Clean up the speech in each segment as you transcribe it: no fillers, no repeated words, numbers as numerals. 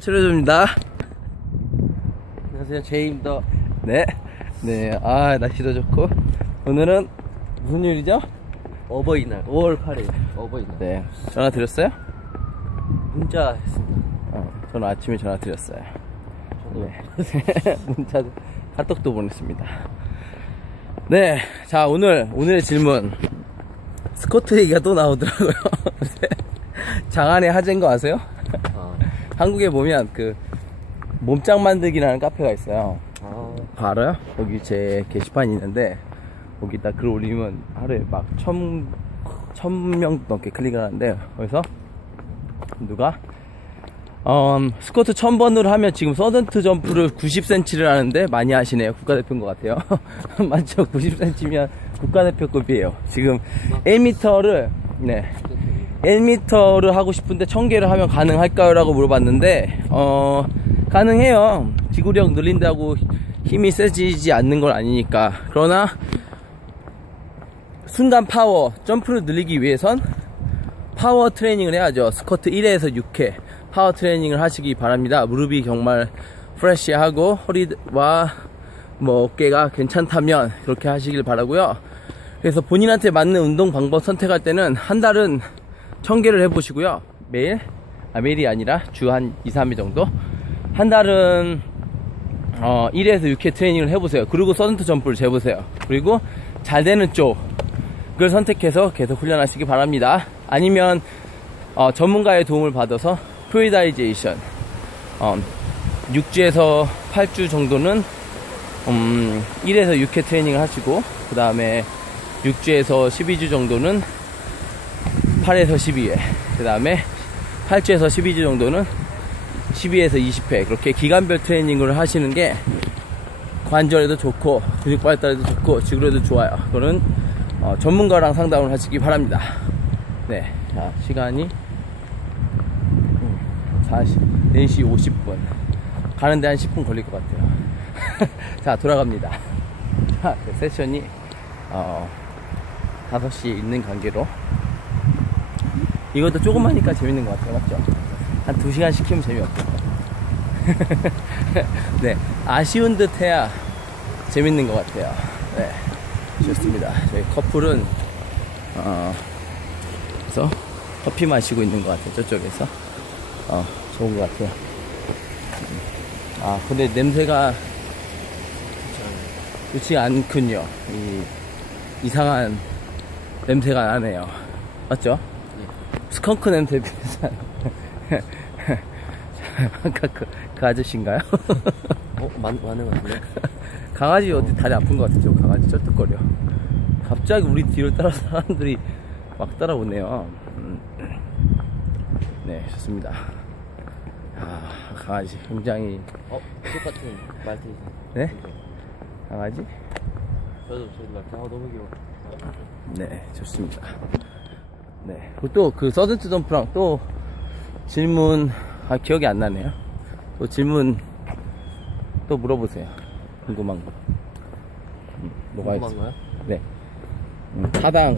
최려조입니다. 안녕하세요, 제이입니다. 네. 날씨도 좋고 오늘은 무슨 요일이죠? 어버이날 5월 8일 어버이날. 네. 전화 드렸어요? 문자 했습니다. 저는 아침에 전화 드렸어요. 네. 문자 카톡도 보냈습니다. 네. 자, 오늘의 질문. 스쿼트 얘기가 또 나오더라고요. 장안의 화제인 거 아세요? 한국에 보면 그 몸짱 만들기라는 카페가 있어요. 알아요? 거기 제 게시판이 있는데 거기다 글 올리면 하루에 막 1000명 넘게 클릭을 하는데, 거기서 누가 스쿼트 1000번으로 하면 지금 서든트 점프를 90cm를 하는데 많이 하시네요. 국가대표인 것 같아요. 맞죠? 90cm면 국가대표급이에요. 지금 1m를 1m를 하고 싶은데 1000개를 하면 가능할까요? 라고 물어봤는데 가능해요. 지구력 늘린다고 힘이 세지지 않는 건 아니니까. 그러나 순간 파워 점프를 늘리기 위해선 파워 트레이닝을 해야죠. 스쿼트 1회에서 6회 파워 트레이닝을 하시기 바랍니다. 무릎이 정말 프레시하고 허리와 어깨가 괜찮다면 그렇게 하시길 바라고요. 그래서 본인한테 맞는 운동 방법 선택할 때는 한 달은 1000개를 해보시고요. 매일이 아니라 주 한 2-3회 정도, 한 달은 1회에서 6회 트레이닝을 해보세요. 그리고 서든트 점프를 재보세요. 그리고 잘 되는 쪽을 선택해서 계속 훈련하시기 바랍니다. 아니면 전문가의 도움을 받아서 프리다이제이션 6주에서 8주 정도는 1에서 6회 트레이닝을 하시고, 그 다음에 6주에서 12주 정도는 8에서 12회, 그 다음에 8주에서 12주 정도는 12에서 20회, 그렇게 기간별 트레이닝을 하시는 게 관절에도 좋고 근육 발달에도 좋고 지구력에도 좋아요. 그거는 전문가랑 상담을 하시기 바랍니다. 네, 자, 시간이 4시 50분 가는데 한 10분 걸릴 것 같아요. 자, 돌아갑니다. 자, 세션이 5시에 있는 관계로 이것도 조금하니까 재밌는 것 같아요. 맞죠? 한 2시간 시키면 재미없죠. 네, 아쉬운 듯 해야 재밌는 것 같아요. 네, 좋습니다. 저희 커플은 그래서 커피 마시고 있는 것 같아요. 저쪽에서 좋은 것 같아요. 근데 냄새가 좋지 않군요. 이상한 냄새가 나네요. 맞죠? 스컹크 냄새 비슷한. 아까 그 아저씨인가요? 맞는 것 같은데? 강아지 어디 다리 아픈 것 같아요. 강아지 쩔뚝거려. 갑자기 우리 뒤를 따라서 사람들이 막 따라오네요. 네, 좋습니다. 강아지 굉장히 똑같은 말티즈. 네? 강아지? 저도 말티즈. 너무 귀여워. 네, 좋습니다. 네, 또 그 서든트 점프랑 또 질문 기억이 안 나네요. 또 질문 또 물어보세요. 궁금한 거. 뭐가 있어요? 궁금한 거요? 네.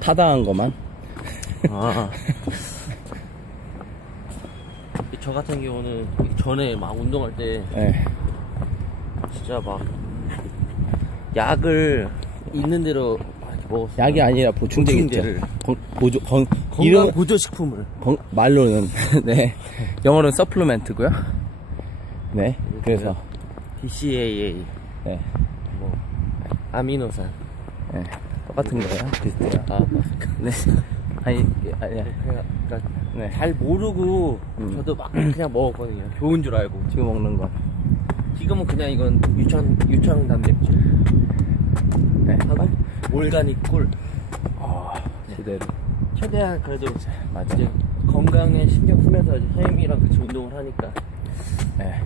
타당한 거만. 저 같은 경우는 전에 막 운동할 때 네. 진짜 막 약을 있는 대로 먹었어요. 약이 아니라 보충제겠죠. 건강 보조식품을. 말로는 네. 영어로는 서플리멘트고요. 네. 그래서 DCAA, 네. 아미노산. 네. 똑같은 거예요. 비슷해요. 네. 아니야. 그러니까 네. 잘 모르고 저도 막 그냥 먹었거든요. 좋은 줄 알고. 지금 먹는 거. 지금은 그냥 이건 유청 단백질. 네. 하고 올가닉 꿀. 제대로. 최대한 그래도 맞아. 이제 건강에 신경 쓰면서 이제 선생님이랑 같이 운동을 하니까. 네.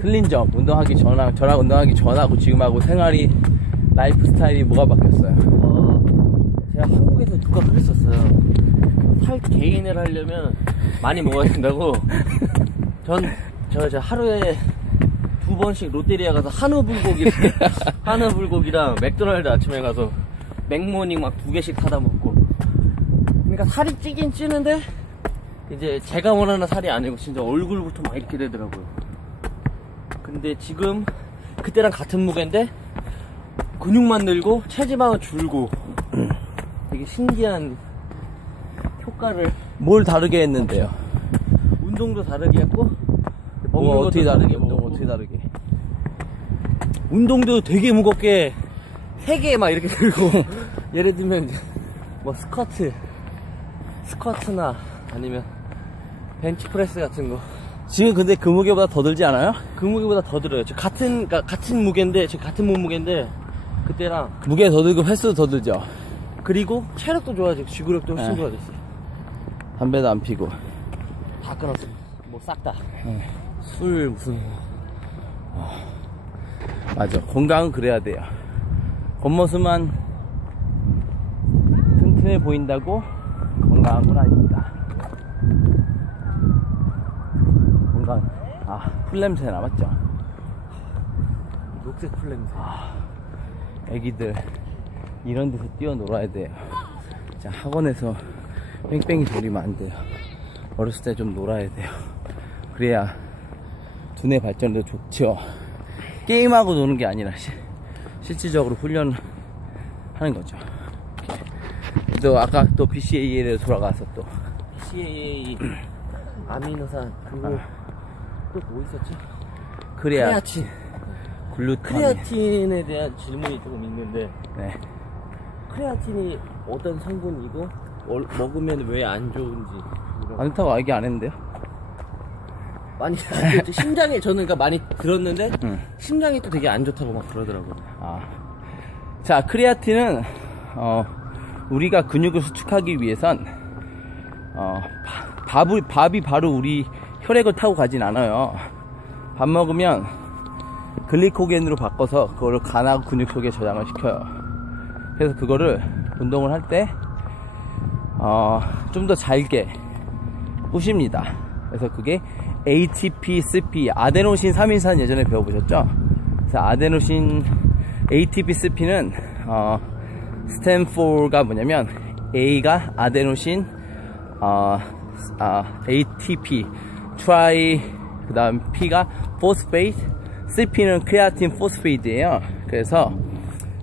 틀린 점, 저랑 운동하기 전하고 지금하고 생활이, 라이프 스타일이 뭐가 바뀌었어요? 제가 한국에서 누가 그랬었어요. 살 개인을 하려면 많이 먹어야 된다고. 저 하루에 2번씩 롯데리아 가서 한우 불고기랑 맥도날드 아침에 가서 맥모닝 막 2개씩 사다 먹고. 그러니까 살이 찌긴 찌는데 이제 제가 원하는 살이 아니고 진짜 얼굴부터 막 이렇게 되더라고요. 근데 지금 그때랑 같은 무게인데 근육만 늘고 체지방은 줄고 되게 신기한 효과를. 뭘 다르게 했는데요? 운동도 다르게 했고 뭐 어떻게 다르게? 먹고. 운동 어떻게 다르게? 운동도 되게 무겁게 3개 막 이렇게 들고 예를 들면 뭐 스쿼트나 아니면 벤치프레스 같은 거. 지금 근데 그 무게보다 더 들지 않아요? 그 무게보다 더 들어요. 그러니까 같은 무게인데 지금 같은 몸무게인데 그때랑. 무게 더 들고 횟수도 더 들죠? 그리고 체력도 좋아지고 지구력도 훨씬 네. 좋아졌어요. 담배도 안 피고. 다 끊었어요. 뭐 싹 다. 네. 술 무슨 맞아. 건강은 그래야 돼요. 겉모습만 튼튼해 보인다고 건강한 건 아닙니다. 건강. 풀냄새 남았죠? 녹색 풀냄새. 애기들 이런 데서 뛰어놀아야 돼요. 자, 학원에서 뺑뺑이 돌리면 안 돼요. 어렸을 때 좀 놀아야 돼요. 그래야 두뇌 발전도 좋죠. 게임하고 노는 게 아니라 실질적으로 훈련을 하는 거죠. 또 아까 또 BCAA로 돌아가서 또 BCAA 아미노산 그거 또 뭐 있었지? 크레아틴, 글루타민. 크레아틴에 대한 질문이 조금 있는데 네. 크레아틴이 어떤 성분이고 먹으면 왜 안 좋은지 안 좋다고 얘기 안 했는데요? 많이 안 좋지. 심장에 저는 그러니까 많이 들었는데 심장이 또 되게 안 좋다고 막 그러더라고요. 자, 크레아틴은 우리가 근육을 수축하기 위해선 밥이 바로 우리 혈액을 타고 가진 않아요. 밥 먹으면 글리코겐으로 바꿔서 그거를 간하고 근육 속에 저장을 시켜요. 그래서 그거를 운동을 할 때 좀 더 잘게 부십니다. 그래서 그게 ATP, 스피, 아데노신 3인산 예전에 배워보셨죠? 그래서 아데노신, ATP, 스피는 스탠포가 뭐냐면 A가 아데노신, ATP, 트라이, 그 다음 P가 포스페이트, 스피는 크레아틴 포스페이트예요. 그래서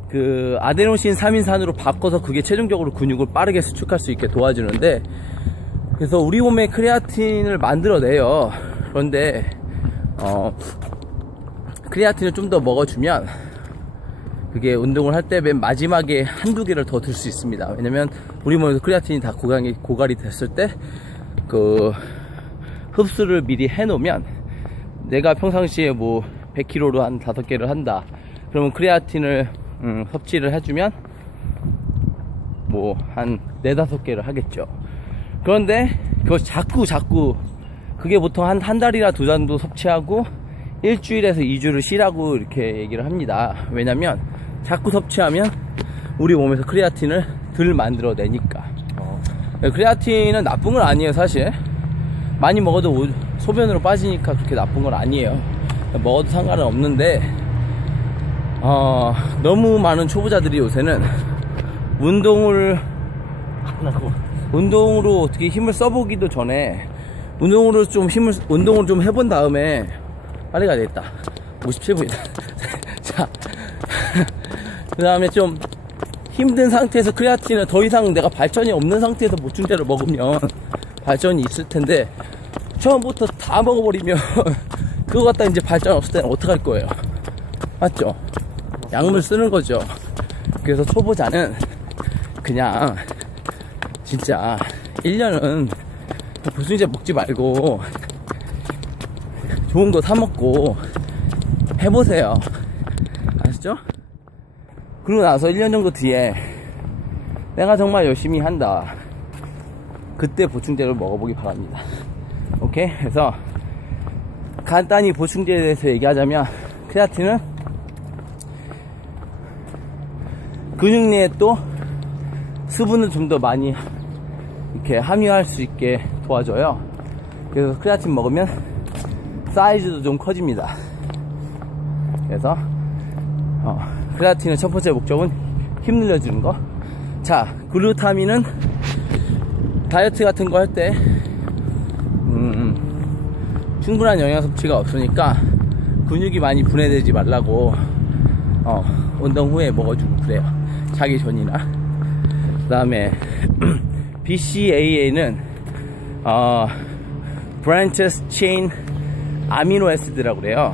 그 아데노신 3인산으로 바꿔서 그게 최종적으로 근육을 빠르게 수축할 수 있게 도와주는데, 그래서 우리 몸에 크레아틴을 만들어내요. 그런데 크레아틴을 좀 더 먹어주면 그게 운동을 할 때 맨 마지막에 한두 개를 더 들 수 있습니다. 왜냐면 우리 몸에서 크레아틴이 다 고갈이 됐을 때 그 흡수를 미리 해놓으면, 내가 평상시에 뭐 100kg로 한 5개를 한다 그러면 크레아틴을 섭취를 해주면 뭐 한 4-5개를 하겠죠. 그런데 그거 자꾸 그게 보통 한 달이나 2달 정도 섭취하고 일주일에서 2주를 쉬라고 이렇게 얘기를 합니다. 왜냐면 자꾸 섭취하면 우리 몸에서 크레아틴을 덜 만들어내니까. 크레아틴은 나쁜 건 아니에요. 사실 많이 먹어도 소변으로 빠지니까 그렇게 나쁜 건 아니에요. 먹어도 상관은 없는데 너무 많은 초보자들이 요새는 운동을 안 하고 운동으로 어떻게 힘을 써보기도 전에 운동으로 좀 해본 다음에 빨리 가야 되겠다. 57분이다. 자, 그 다음에 좀 힘든 상태에서 크레아틴은 더 이상 내가 발전이 없는 상태에서 보충제를 먹으면 발전이 있을 텐데, 처음부터 다 먹어버리면 그거 갖다 이제 발전 없을 때는 어떡할 거예요? 맞죠? 약물 쓰는 거죠. 그래서 초보자는 그냥 진짜 1년은 보충제 먹지 말고 좋은 거 사 먹고 해보세요. 아시죠? 그러고 나서 1년 정도 뒤에 내가 정말 열심히 한다, 그때 보충제를 먹어보기 바랍니다. 오케이? 그래서 간단히 보충제에 대해서 얘기하자면, 크레아틴은 근육 내에 또 수분을 좀 더 많이 이렇게 함유할 수 있게 도와줘요. 그래서 크레아틴 먹으면 사이즈도 좀 커집니다. 그래서 크레아틴의 첫 번째 목적은 힘 늘려주는 거. 자, 글루타민은 다이어트 같은 거 할 때 충분한 영양 섭취가 없으니까 근육이 많이 분해되지 말라고 운동 후에 먹어주고 그래요. 자기 전이나. 그 다음에 BCAA는 Branched Chain 아미노 애시드라고 그래요.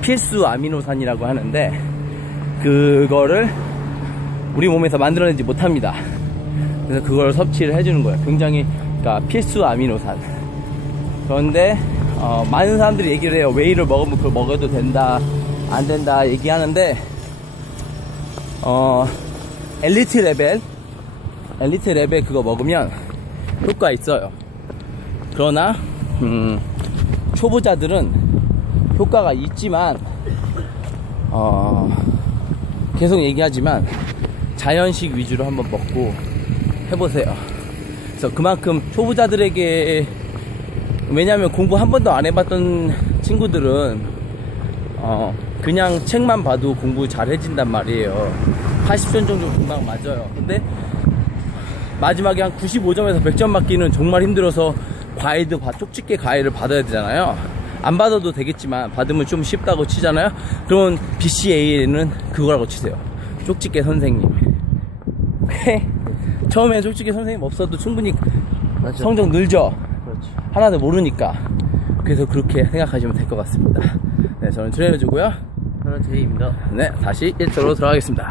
필수 아미노산이라고 하는데 그거를 우리 몸에서 만들어내지 못합니다. 그래서 그걸 섭취를 해주는 거예요. 굉장히 그러니까 필수 아미노산. 그런데 많은 사람들이 얘기를 해요. 웨이를 먹으면 그걸 먹어도 된다 안 된다 얘기하는데 엘리트 레벨 그거 먹으면 효과 있어요. 그러나 초보자들은 효과가 있지만 계속 얘기하지만 자연식 위주로 한번 먹고 해보세요. 그래서 그만큼 초보자들에게, 왜냐면 공부 한 번도 안 해봤던 친구들은 그냥 책만 봐도 공부 잘해진단 말이에요. 80점 정도 금방 맞아요. 근데 마지막에 한 95점에서 100점 맞기는 정말 힘들어서 쪽집게 과외를 받아야 되잖아요. 안 받아도 되겠지만 받으면 좀 쉽다고 치잖아요. 그러면 BCAA는 그거라고 치세요. 쪽집게 선생님. 처음엔 쪽집게 선생님 없어도 충분히 맞아. 성적 늘죠. 그렇지. 하나도 모르니까. 그래서 그렇게 생각하시면 될 것 같습니다. 네, 저는 트레이너주고요. 저는 제이입니다. 네, 다시 1초로 들어가겠습니다.